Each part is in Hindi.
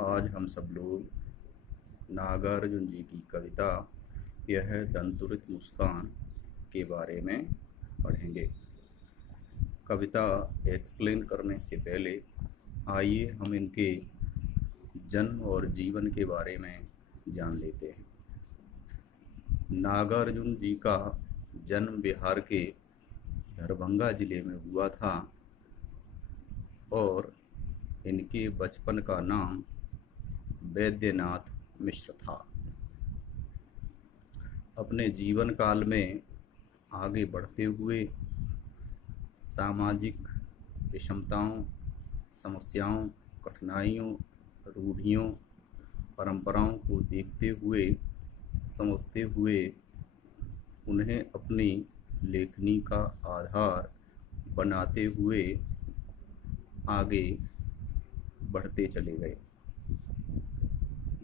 आज हम सब लोग नागार्जुन जी की कविता यह दंतुरित मुस्कान के बारे में पढ़ेंगे। कविता एक्सप्लेन करने से पहले आइए हम इनके जन्म और जीवन के बारे में जान लेते हैं। नागार्जुन जी का जन्म बिहार के दरभंगा जिले में हुआ था और इनके बचपन का नाम वैद्यनाथ मिश्र था। अपने जीवन काल में आगे बढ़ते हुए सामाजिक विषमताओं, समस्याओं, कठिनाइयों, रूढ़ियों, परंपराओं को देखते हुए, समझते हुए उन्हें अपनी लेखनी का आधार बनाते हुए आगे बढ़ते चले गए।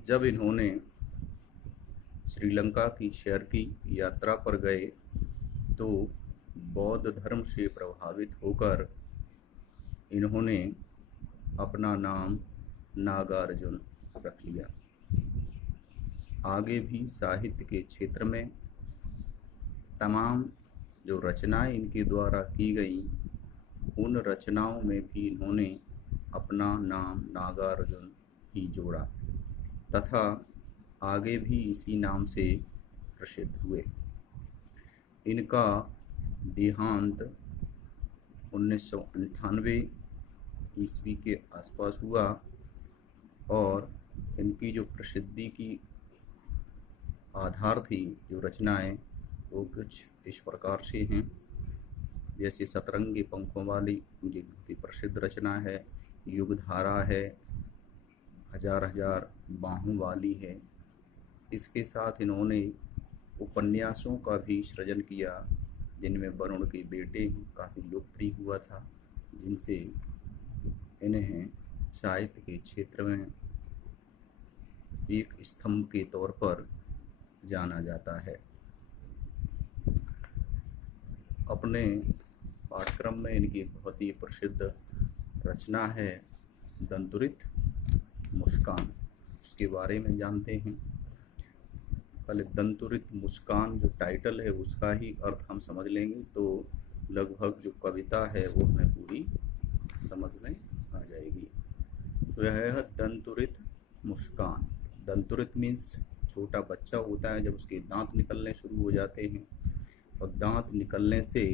जब इन्होंने श्रीलंका की शहर की यात्रा पर गए तो बौद्ध धर्म से प्रभावित होकर इन्होंने अपना नाम नागार्जुन रख लिया। आगे भी साहित्य के क्षेत्र में तमाम जो रचनाएं इनके द्वारा की गई, उन रचनाओं में भी इन्होंने अपना नाम नागार्जुन ही जोड़ा तथा आगे भी इसी नाम से प्रसिद्ध हुए। इनका देहांत 1998 ईस्वी के आसपास हुआ और इनकी जो प्रसिद्धि की आधार थी, जो रचनाएं, वो कुछ इस प्रकार से हैं। जैसे सतरंगी पंखों वाली इनकी बहुत ही प्रसिद्ध रचना है, युगधारा है, हजार हजार बाहों वाली है। इसके साथ इन्होंने उपन्यासों का भी सृजन किया, जिनमें वरुण के बेटे काफ़ी लोकप्रिय हुआ था, जिनसे इन्हें साहित्य के क्षेत्र में एक स्तंभ के तौर पर जाना जाता है। अपने पाठ्यक्रम में इनकी बहुत ही प्रसिद्ध रचना है दंतुरित मुस्कान, उसके बारे में जानते हैं। पहले दंतुरित मुस्कान जो टाइटल है उसका ही अर्थ हम समझ लेंगे तो लगभग जो कविता है वो हमें पूरी समझ में आ जाएगी। तो यह है दंतुरित मुस्कान। दंतुरित मीन्स छोटा बच्चा होता है, जब उसके दांत निकलने शुरू हो जाते हैं और दांत निकलने से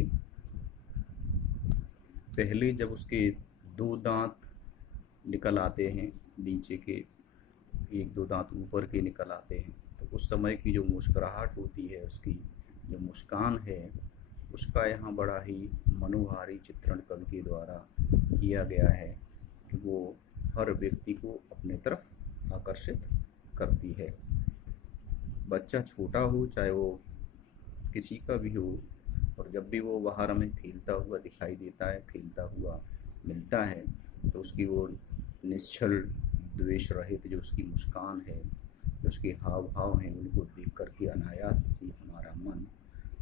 पहले जब उसके 2 दांत निकल आते हैं, नीचे के 1-2 दांत ऊपर के निकल आते हैं, तो उस समय की जो मुस्कुराहट होती है, उसकी जो मुस्कान है, उसका यहाँ बड़ा ही मनोहारी चित्रण कवि के द्वारा किया गया है कि वो हर व्यक्ति को अपने तरफ आकर्षित करती है। बच्चा छोटा हो, चाहे वो किसी का भी हो, और जब भी वो बाहर हमें खेलता हुआ दिखाई देता है, खेलता हुआ मिलता है, तो उसकी वो निश्चल द्वेष रहित जो उसकी मुस्कान है, जो उसके हाव भाव हैं, उनको देख करके अनायास ही हमारा मन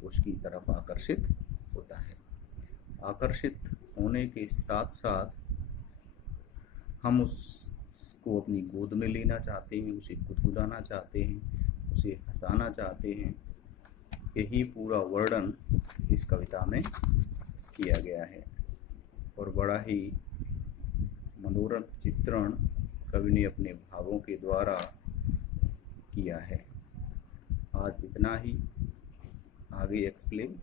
उसकी तरफ आकर्षित होता है। आकर्षित होने के साथ साथ हम उसको अपनी गोद में लेना चाहते हैं, उसे गुदगुदाना चाहते हैं, उसे हंसाना चाहते हैं। यही पूरा वर्णन इस कविता में किया गया है और बड़ा ही मनोरम चित्रण कवि ने अपने भावों के द्वारा किया है। आज इतना ही, आगे एक्सप्लेन